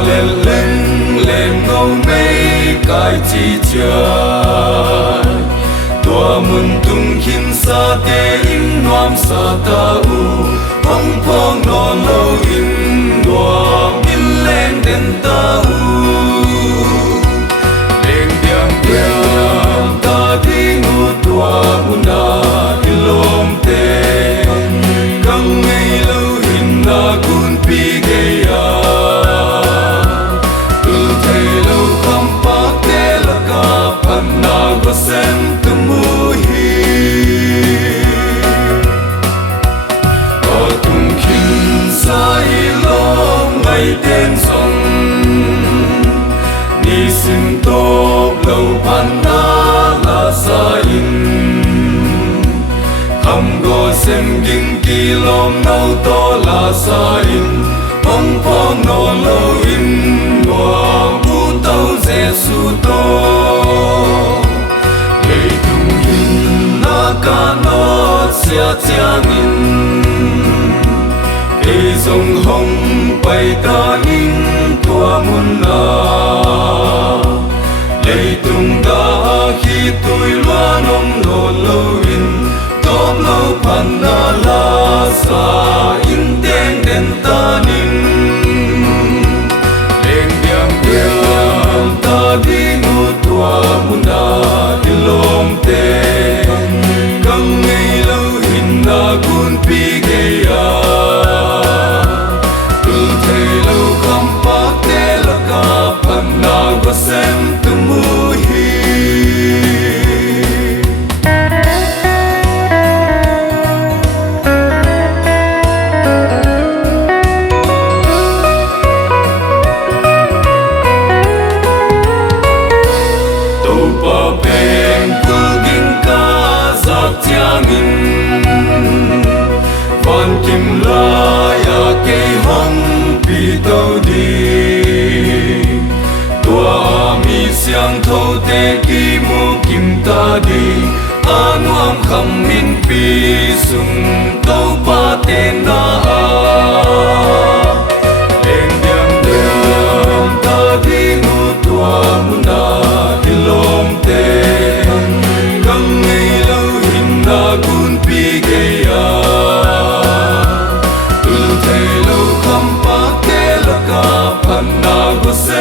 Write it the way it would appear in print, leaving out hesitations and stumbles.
lên lưng lên ngâu mây cái chi trời tua mun tung kim sa te in nuam sa ta u hong phong no lo in nuam in lên den ta u lên diam diam ta thi ngu tua muna ilom te kang ngây lâu hin na kun pi ge ya tu thầy lâu kham pa te la ka pan na go sen tu mu hi o tung kin sa ilom ngai ten song ni sim to lâu pan na la sa in kham go sem ging ki lom nau to la sa in phong phong no lo in wa bu tau Giêsu to lei tung hin na ka no sia chiang in ke song hong pai ta in tua mun na lei tung da khi tôi loa nong no lo in top lo pan na la sa in ten den ta nin leng diam diam ta di nu tua muna ilom te kang ngei lo hin na kun pi ge ya tu thei lo kham pa te la ka pan na go sem tu mu hi Van kim la ya ke hong pi tau di tua mi siang thâu te ki mu kim ta di anuam kham min pi sung tau pa te na a leng diam diam ta di nu tua muna ilom te kang ngei lo hin na kun pi ge ya pan na go se